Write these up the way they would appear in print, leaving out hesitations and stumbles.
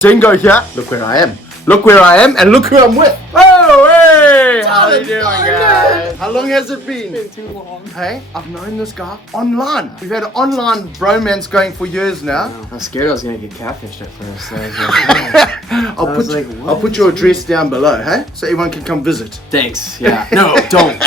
Dingo here. Look where I am. Look where I am and look who I'm with. Oh, hey! How are you doing, guys? How long has it been? It's been too long. Hey, I've known this guy online. We've had an online bromance going for years now. I was scared I was gonna get catfished at first. So I was like, I'll put your address down below, hey? So everyone can come visit. thanks. Yeah. No, don't.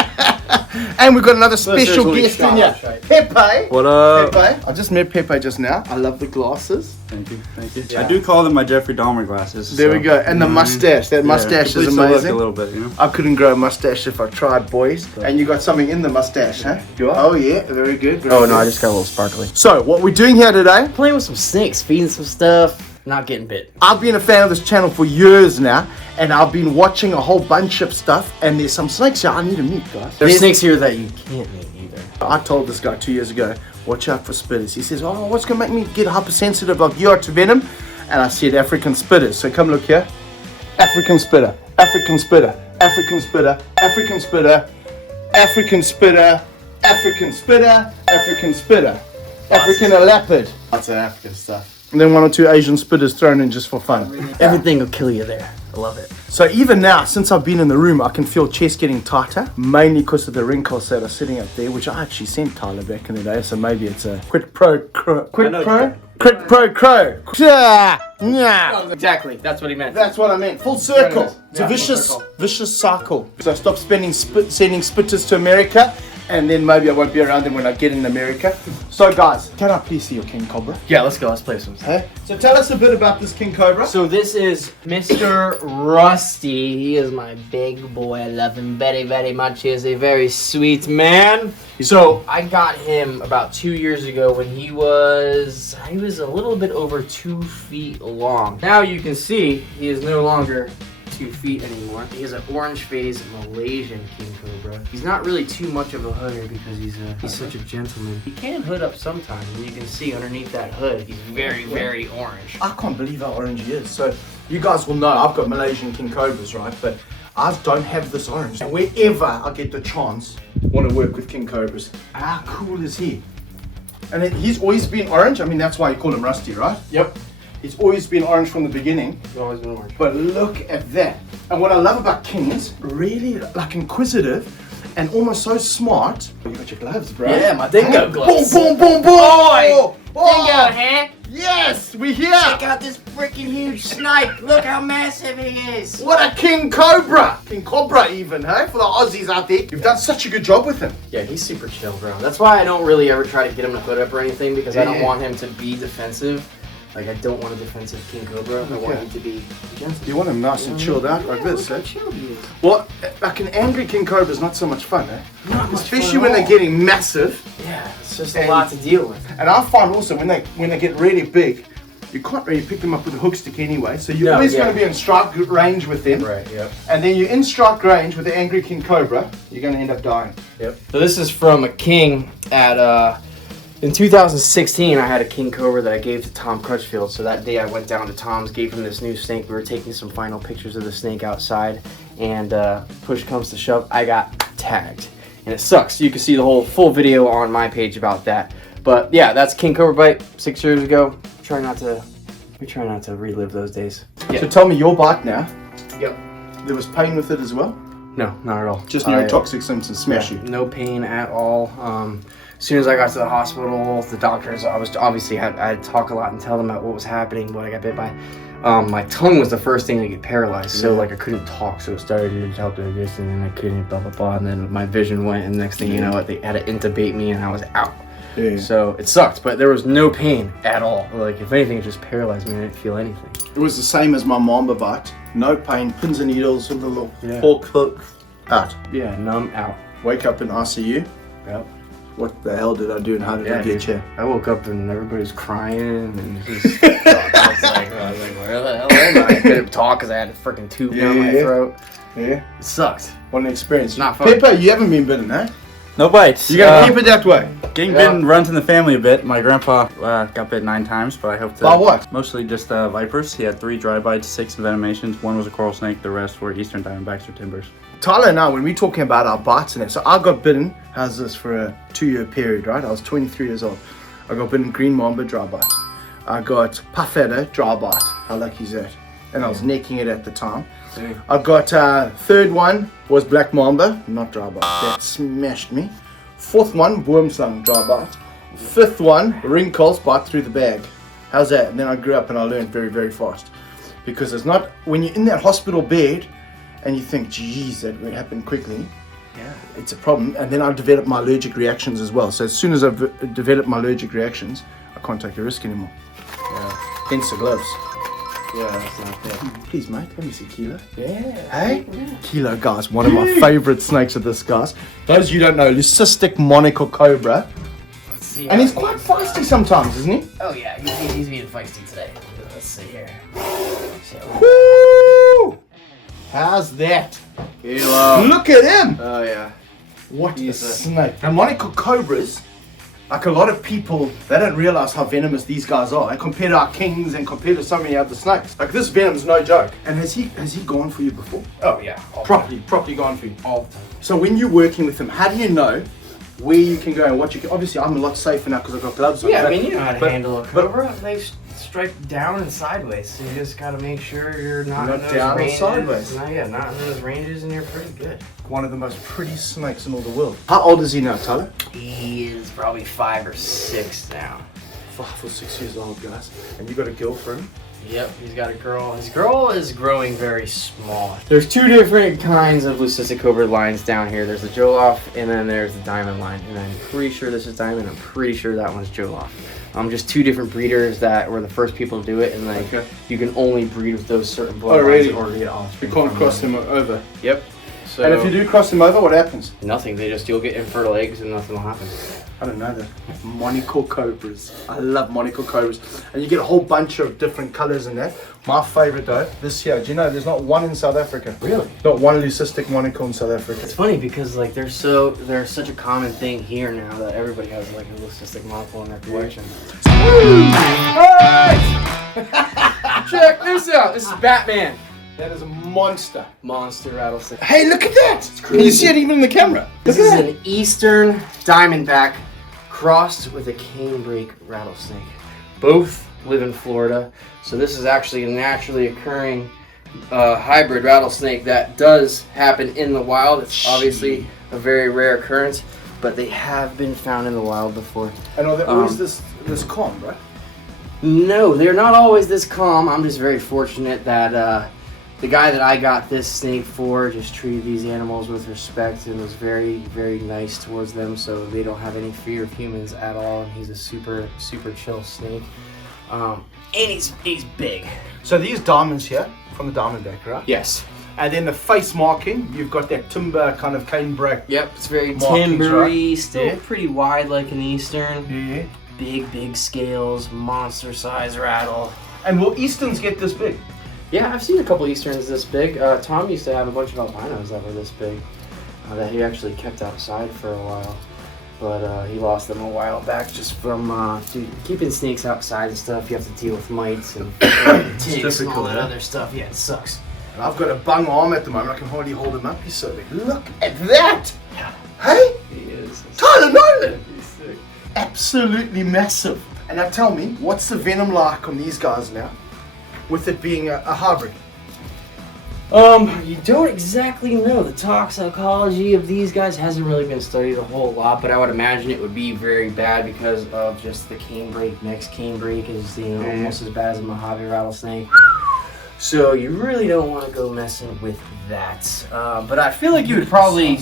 And we've got another special guest in here. Pepe. What up? Pepe. I just met Pepe just now. I love the glasses. Thank you, thank you. Yeah. I do call them my Jeffrey Dahmer glasses. There we go. And the mustache. That mustache is completes the look amazing. a little bit, you know. I couldn't grow a mustache if I tried, boys. And you got something in the mustache, huh? Oh yeah, very good. Very Oh no, I good. just got a little sparkly. So, what we're doing here today, Playing with some snakes, feeding some stuff, not getting bit. I've been a fan of this channel for years now, and I've been watching a whole bunch of stuff, and there's some snakes here I need to meet, guys. There's snakes here that you can't meet either. I told this guy 2 years ago, watch out for spitters. He says, oh, what's going to make me get hypersensitive like you are to venom? And I said African spitters. So come look here. African spitter, African spitter, African spitter, African spitter, African spitter, African spitter, African spitter, African leopard. Lots of African stuff. And then 1 or 2 Asian spitters thrown in just for fun. Everything will kill you there. I love it. So even now, since I've been in the room, I can feel chest getting tighter, mainly because of the wrinkles that are sitting up there, which I actually sent Tyler back in the day, so maybe it's a quid pro crow. Yeah. Exactly. That's what he meant. That's what I meant. Full circle. Venomous. It's a Yeah, full vicious, circle. vicious cycle. So I stop sending spitters to America, and then maybe I won't be around them when I get in America. So guys, can I please see your king cobra? Yeah, let's go. Let's play some. Hey. So tell us a bit about this king cobra. So this is Mr. Rusty. He is my big boy. I love him very, very much. He is a very sweet man. So I got him about 2 years ago when he was a little bit over 2 feet long. Now you can see he is no longer 2 feet anymore. He has an orange face Malaysian king cobra. He's not really too much of a hooder because he's such a gentleman. He can hood up sometimes, and you can see underneath that hood he's very, very orange. I can't believe how orange he is. So you guys will know I've got Malaysian king cobras, right? But I don't have this orange. And wherever I get the chance, I want to work with king cobras. How cool is he? And he's always been orange. I mean, that's why you call him Rusty, right? Yep. He's always been orange from the beginning. He's always been orange. But look at that. And what I love about kings, really like inquisitive and almost so smart. You got your gloves, bro. Yeah, my dingo gloves. Boom, boom, boom, boom. Boy! Oh, Dingo, huh? yes, we're here. Check out this freaking huge snipe. Look how massive he is. What a king cobra. King cobra even, hey? For the Aussies out there. You've done such a good job with him. Yeah, he's super chill, bro. That's why I don't really ever try to get him to hood up or anything, because I don't Yeah. want him to be defensive. Like, I don't want a defensive king cobra. I want him to be gentle. You want him nice and chilled out like this, Look eh? how chill he is. Well, like an angry king cobra is not so much fun, eh? Not much Especially fun when at they're all. getting massive. Yeah, it's just And- a lot to deal with. And I find also when they get really big, you can't really pick them up with a hook stick anyway. So you're No, always yeah. going to be in strike range with them. Right, yep. And then you're in strike range with the angry king cobra, you're going to end up dying. Yep. So this is from a king at, in 2016, I had a king cobra that I gave to Tom Crutchfield. So that day I went down to Tom's, gave him this new snake. We were taking some final pictures of the snake outside, and push comes to shove, I got tagged. And it sucks. You can see the whole full video on my page about that. But yeah, that's king cobra bite 6 years ago. We try not to relive those days. Yeah. So tell me your bite now. Yep. There was pain with it as well? No, not at all. Just neurotoxic symptoms smash you. No pain at all. As soon as I got to the hospital, the doctors, I had to talk a lot and tell them about what was happening, what I got bit by. My tongue was the first thing to get paralyzed, so like I couldn't talk, so it started to help like this, and then I couldn't, blah blah blah, and then my vision went, and next thing you know, they had to intubate me, and I was out. Yeah. So it sucked, but there was no pain at all. Like, if anything, it just paralyzed me. I didn't feel anything. It was the same as my mamba bite. No pain, pins and needles with a little Yeah. fork hook out. Yeah, numb out. Wake up in ICU. Yep. What the hell did I do and how did I get you? I woke up and everybody's crying and just, I was like, where the hell am I? I couldn't talk because I had a freaking tube down my Yeah. throat. Yeah. It sucked. What an experience. Not fun. Pepe, you haven't been bitten, eh? No bites. You gotta keep it that way. Getting bitten runs in the family a bit. My grandpa got bit 9 times, but I hope to. By what? Mostly just vipers. He had 3 dry bites, 6 venomations. 1 was a coral snake. The rest were eastern diamondbacks or timbers. Tyler and I, when we're talking about our bites and that, so I got bitten, how's this, for a 2-year period, right? I was 23 years old. I got bitten green mamba dry bite. I got puff adder, dry bite. How lucky is that? And I was necking it at the time. I got third one was black mamba, not dry bite. That smashed me. Fourth one, worm slung, dry bite. Fifth one, wrinkles, bite through the bag. How's that? And then I grew up and I learned very, very fast. Because it's not, when you're in that hospital bed and you think, geez, that would happen quickly. Yeah. It's a problem. And then I developed my allergic reactions as well. So as soon as I've developed my allergic reactions, I can't take the risk anymore. Yeah. Hence the gloves. Yeah, that's not good. Please, mate, let me see Kilo. Yeah. Hey? Kilo, guys, one of my favorite snakes of this, guys. Those you don't know, leucistic monocled cobra. Let's see. And he's quite feisty sometimes, isn't he? Oh yeah, he's being feisty today. Let's see here. So. Woo! How's that? Kilo. Look at him! Oh yeah. What a snake. And monocled cobras, like a lot of people, they don't realize how venomous these guys are. And compared to our kings and compared to so many other snakes. Like this venom's no joke. And has he gone for you before? Oh yeah. Properly gone for you. All the time. So when you're working with him, how do you know where you can go and what you can? Obviously, I'm a lot safer now because I've got gloves on. Yeah, I mean, you know how to handle a cobra. They strike down and sideways. So you just gotta make sure you're not in those down ranges. or sideways. Not in those ranges, and you're pretty good. One of the most pretty snakes in all the world. How old is he now, Tyler? He is probably 5 or 6 now. 5 or 6 years old, guys. And you got a girl for him? Yep, he's got a girl. His girl is growing very small. There's 2 different kinds of leucistic cobra lines down here. There's the Joloff, and then there's the diamond line. And I'm pretty sure this is diamond. I'm pretty sure that one's Joloff. Just 2 different breeders that were the first people to do it, and like you can only breed with those certain bloodlines in order to get offspring. You can't cross them over. Yep. So And if you do cross them over, what happens? nothing. You'll get infertile eggs, and nothing will happen. I don't know that. Monocled cobras. I love monocled cobras. And you get a whole bunch of different colors in that. My favorite though, this here. Do you know there's not one in South Africa? Really? Not one leucistic monocled in South Africa. It's funny because like they're such a common thing here now that everybody has like a leucistic monocled in their collection. Check this out. This is Batman. That is a monster. Monster rattlesnake. Hey, look at that! Can you see it even in the camera? This is an eastern diamondback crossed with a canebrake rattlesnake. Both live in Florida, so this is actually a naturally occurring hybrid rattlesnake that does happen in the wild. It's obviously a very rare occurrence, but they have been found in the wild before. And are they always this calm, right? No, they're not always this calm. I'm just very fortunate that the guy that I got this snake for just treated these animals with respect and was very, very nice towards them, so they don't have any fear of humans at all. And he's a super, super chill snake. And he's big. So these diamonds here from the diamondback, right? Yes. And then the face marking, you've got that timber kind of canebrake. Yep, it's very Markings, timbery, right? still Yeah. pretty wide like an eastern. Yeah. Big scales, monster size rattle. And will Easterns get this big? Yeah, I've seen a couple easterns this big. Tom used to have a bunch of albinos that were this big that he actually kept outside for a while. But he lost them a while back just from keeping snakes outside and stuff. You have to deal with mites and ticks and all that other stuff. Yeah, it sucks. And I've got a bung arm at the moment. I can hardly hold him up. He's so big. Look at that! Hey? He is. Tyler Nolan! He's sick. Absolutely massive. And now tell me, what's the venom like on these guys now? With it being a hybrid? You don't exactly know. The toxicology of these guys hasn't really been studied a whole lot, but I would imagine it would be very bad because of just the canebrake mix. Canebrake is almost as bad as a Mojave rattlesnake. So you really don't want to go messing with that. But I feel like you'd probably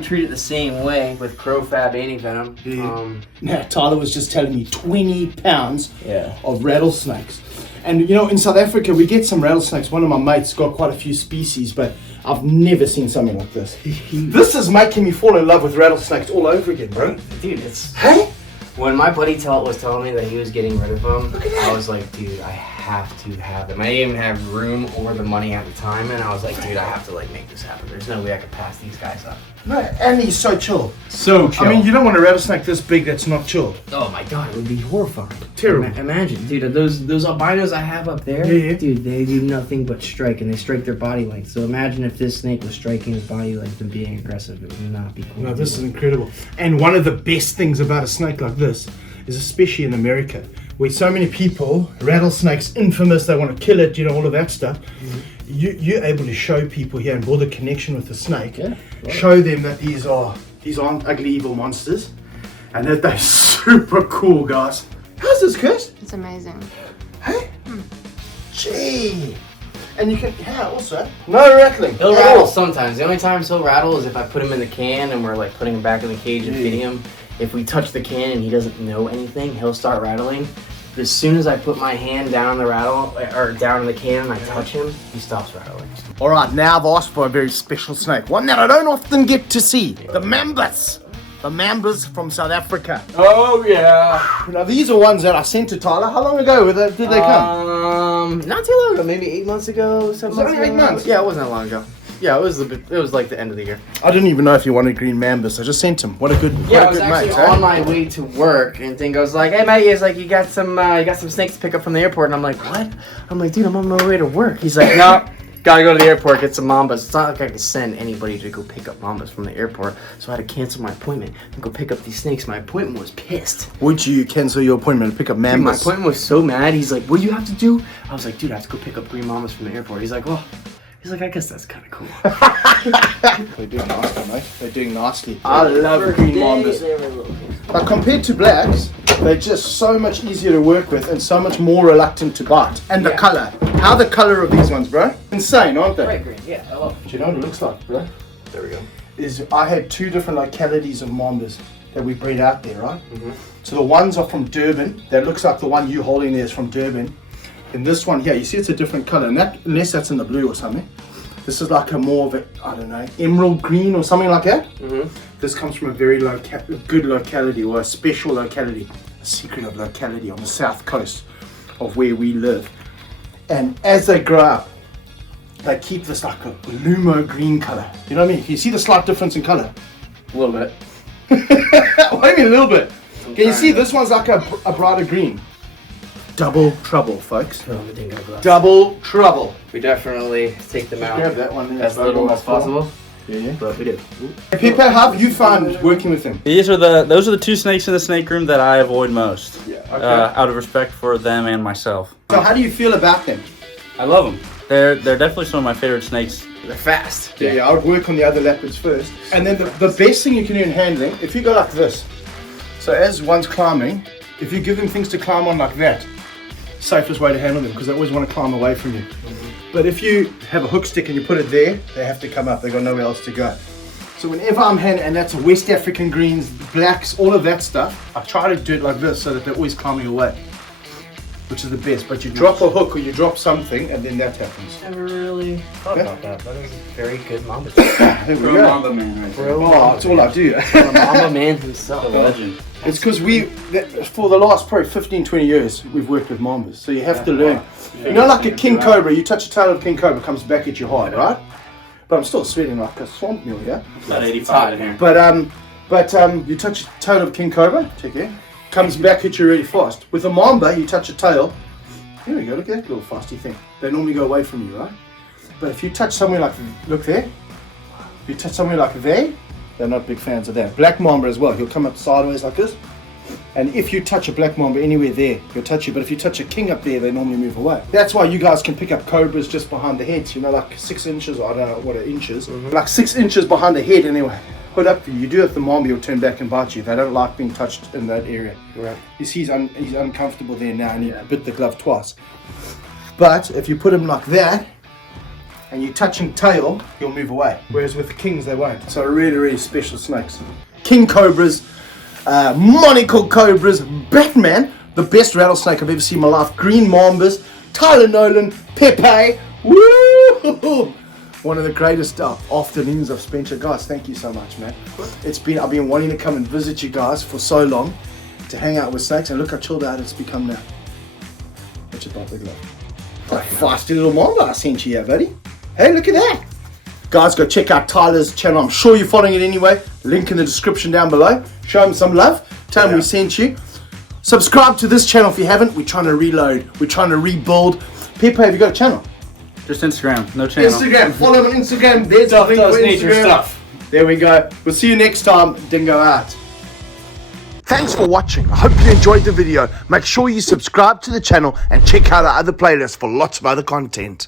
treat it the same way with crowfab antivenom. Now, Tyler was just telling me 20 pounds Yeah. of rattlesnakes. And you know, in South Africa, we get some rattlesnakes. One of my mates got quite a few species, but I've never seen something like this. This is making me fall in love with rattlesnakes all over again, bro. Dude, it's... Hey? When my buddy was telling me that he was getting rid of them, I was like, dude, I have to have them. I didn't even have room or the money at the time, and I was like, dude, I have to make this happen. There's no way I could pass these guys up. No, and he's so chill. So chill. I mean, you don't want a rattlesnake this big that's not chilled. Oh my god, it would be horrifying. Terrible. Imagine, dude, those albinos I have up there, dude, they do nothing but strike, and they strike their body length. So imagine if this snake was striking his body length and being aggressive, it would not be cool. No, this is incredible. And one of the best things about a snake like this is, especially in America, where so many people, rattlesnakes infamous, they want to kill it, you know, all of that stuff. You're able to show people here and build a connection with the snake. Yeah, right. Show them that these aren't ugly evil monsters, and that they're super cool, guys. How's this, Chris? It's amazing. Hey? Gee. And you can, also, no rattling. He'll rattle sometimes. The only times he'll rattle is if I put him in the can and we're like putting him back in the cage and feeding him. If we touch the can and he doesn't know anything, he'll start rattling. But as soon as I put my hand down the rattle, or down in the can and I touch him, he stops rattling. All right, now I've asked for a very special snake. One that I don't often get to see. The mambas. The mambas from South Africa. Oh, yeah. Now, these are ones that I sent to Tyler. How long ago did they come? Not too long ago. Maybe 8 months ago, 7 months ago. 8 months? Yeah, it wasn't that long ago. Yeah, it was like the end of the year. I didn't even know if you wanted green mambas. I just sent him. What a good mate. I was actually on my way to work, and Dingo's like, "Hey, mate," he's like, "You got some snakes to pick up from the airport." And I'm like, "What?" I'm like, "Dude, I'm on my way to work." He's like, "No, gotta go to the airport, get some mambas." It's not like I can send anybody to go pick up mambas from the airport, so I had to cancel my appointment and go pick up these snakes. My appointment was pissed. Would you cancel your appointment to pick up mambas? Dude, my appointment was so mad. He's like, "What do you have to do?" I was like, "Dude, I have to go pick up green mambas from the airport." He's like, "Well," he's like, "I guess that's kind of cool." They're doing nicely, mate. They're doing nicely. I love green mambas. But compared to blacks, they're just so much easier to work with and so much more reluctant to bite. And the color. How the color of these ones, bro? Insane, aren't they? Bright green, yeah, I love it. Do you know what it looks like, bro? There we go. I had 2 different localities of mambas that we breed out there, right? So the ones are from Durban. That looks like the one you holding there is from Durban. And this one here, you see it's a different color. And that, unless that's in the blue or something. This is like a more of a, I don't know, emerald green or something like that. This comes from a very good locality, or a special locality, a secret of locality on the south coast of where we live. And as they grow up, they keep this like a lumo green color. You know what I mean? Can you see the slight difference in color? A little bit. What do you mean a little bit? Can you see this one's like a brighter green? Double trouble, folks. Double trouble. We definitely take them out Grab that one there. as little as possible. Yeah. But we do. Pepe, how have you found working with them? Those are the 2 snakes in the snake room that I avoid most. Yeah. Okay. Out of respect for them and myself. So how do you feel about them? I love them. They're definitely some of my favorite snakes. They're fast. Yeah, I would work on the other leopards first. And then the best thing you can do in handling, if you go like this. So as one's climbing, if you give them things to climb on like that, safest way to handle them, because they always want to climb away from you. But if you have a hook stick and you put it there, they have to come up. They've got nowhere else to go. So whenever I'm handling, and that's West African greens, blacks, all of that stuff, I try to do it like this so that they're always climbing away, which is the best. But you drop a hook or you drop something, and then that happens. Never really thought about that. That is a very good mamba. There we go. Mamba man right there. Oh, that's all I do. Mamba man himself. The legend. It's because for the last probably 15, 20 years, we've worked with mambas. So you have to learn. You know, like a king cobra, you touch a tail of a king cobra, comes back at you hard, right? But I'm still sweating like a swamp mule, yeah? About 85 in here. But you touch a tail of a king cobra, check it, comes back at you really fast. With a mamba, you touch a tail, here we go, look at that little fasty thing. They normally go away from you, right? But if you touch somewhere like, look there, if you touch somewhere like there, they're not big fans of that. Black mamba as well, he'll come up sideways like this. And if you touch a black mamba anywhere there, he'll touch you. But if you touch a king up there, they normally move away. That's why you guys can pick up cobras just behind the heads, you know, like 6 inches, or I don't know what an inch is. Like 6 inches behind the head anyway. Hood up for you. You do it, the mamba will turn back and bite you. They don't like being touched in that area. Right. You see he's uncomfortable there now, and he bit the glove twice. But if you put him like that, and you touch him tail, he'll move away. Whereas with the kings, they won't. So really, really special snakes. King cobras, monocled cobras, Batman, the best rattlesnake I've ever seen in my life. Green mambas, Tyler Nolan, Pepe, woo! One of the greatest afternoons I've spent here. Guys, thank you so much, man. I've been wanting to come and visit you guys for so long, to hang out with snakes, and look how chilled out it's become now. What's your bite, big love? Feisty little mamba I sent you here, buddy. Hey, look at that. Guys, go check out Tyler's channel. I'm sure you're following it anyway. Link in the description down below. Show him some love. Tell him we sent you. Subscribe to this channel if you haven't. We're trying to reload. We're trying to rebuild. Pepe, have you got a channel? Just Instagram, no channel. Instagram. Follow him on Instagram. There's a link for nature Instagram. stuff. There we go. We'll see you next time. Dingo out. Thanks for watching. I hope you enjoyed the video. Make sure you subscribe to the channel and check out our other playlists for lots of other content.